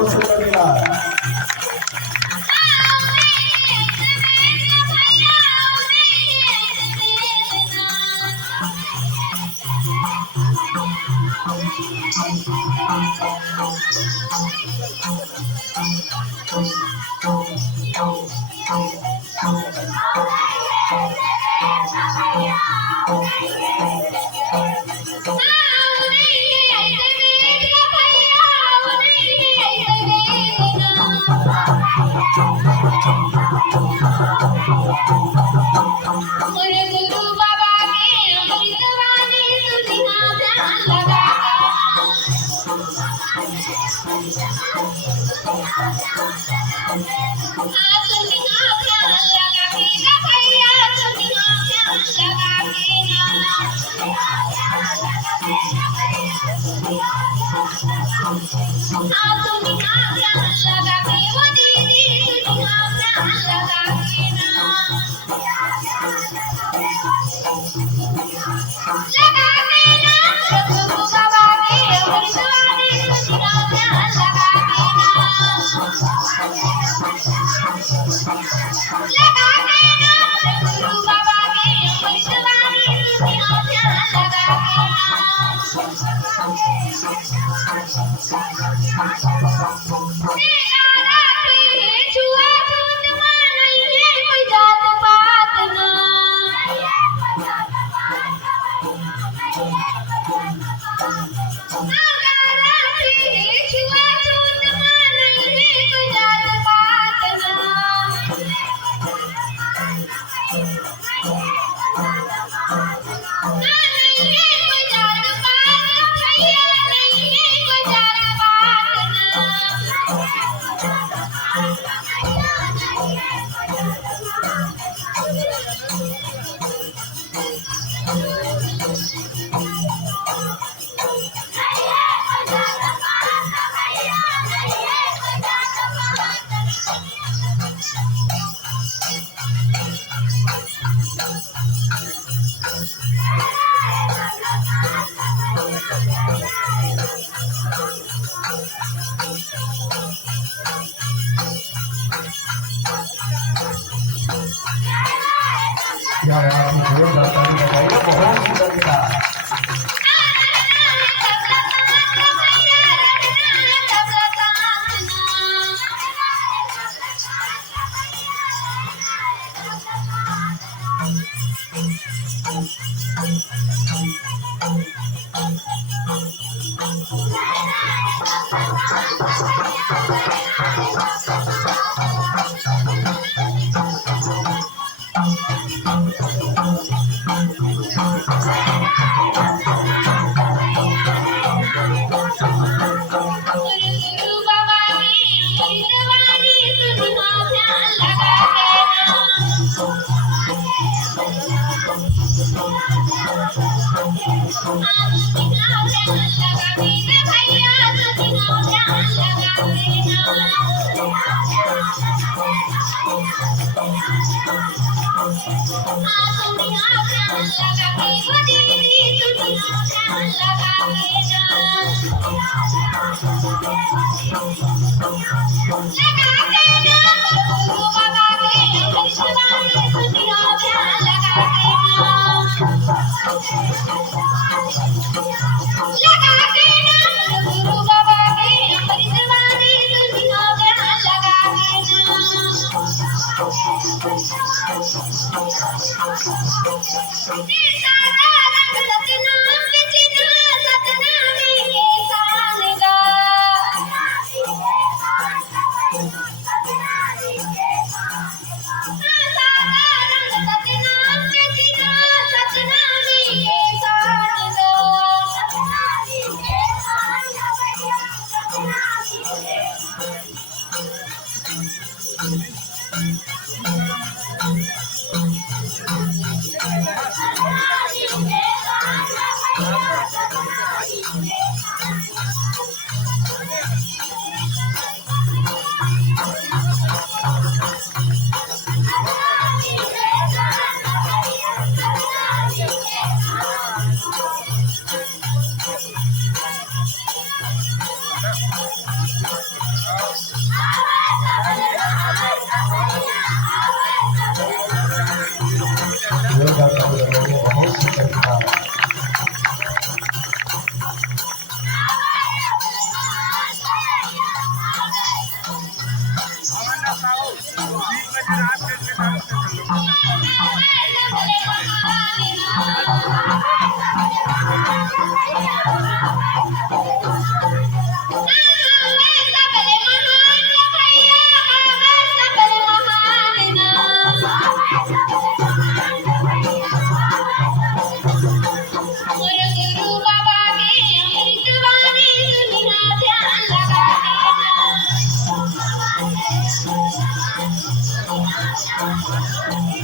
बहुत सुंदर मिला।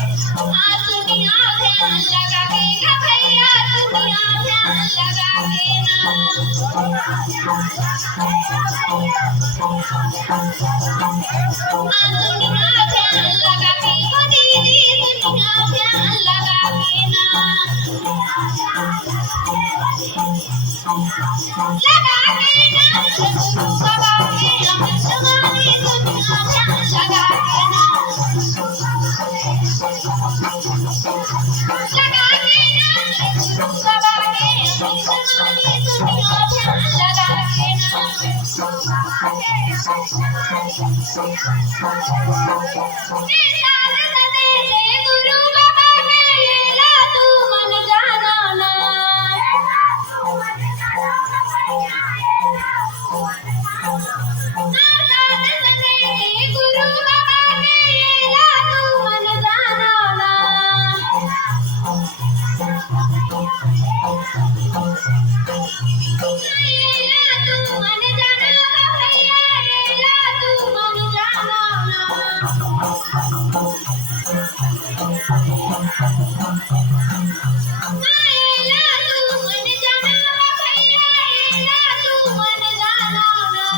दुनिया ध्यान लगा के ना भैया दुनिया ध्यान लगा के ना दुनिया ध्यान लगा के वो दीदी दुनिया ध्यान लगा के ना लगा के ना गुरु बाबा के अमृत वाणी दुनिया ध्यान लगा के ना लगा के ना गुरु बाबा के अमृत वाणी दुनिया ध्यान लगा के ना गुरु बाबा के लीला तू मन जाना ना गुरु बाबा के लीला तू मन जाना ना लीला तू मन जाना भैया लीला तू मन जाना ना लीला तू मन जाना भैया लीला तू मन जाना ना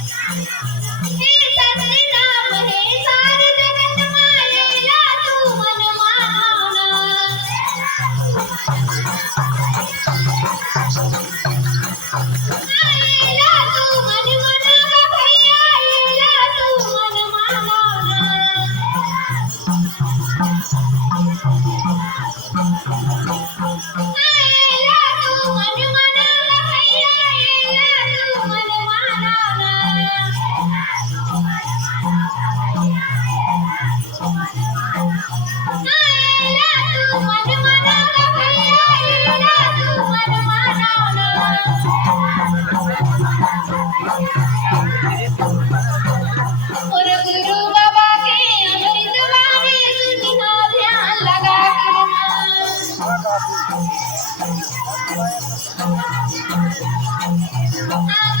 हे सत्य नाम है सारे जगत में लीला तू मन माना लीला तू मन मना भैया लीला तू मन माना लीला तू मन मना भैया लीला तू मन माना लीला तू मन मना भैया लीला तू मन माना और गुरु बाबा के अमृत वाणी दुनिया ध्यान लगा के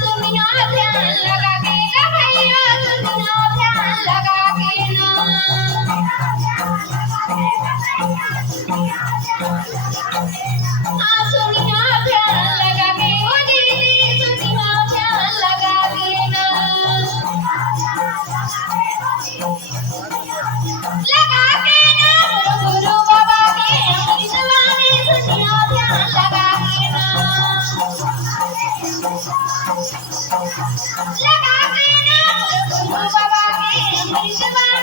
दुनिया ध्यान लगा के ना भैया दुनिया ध्यान लगा के ना दुनिया ध्यान लगा के वो दीदी दुनिया ध्यान लगा के ना लगा के ना गुरु बाबा के अमृत वाणी दुनिया ध्यान लगा के ना लगा के ना गुरु बाबा के अमृत वाणी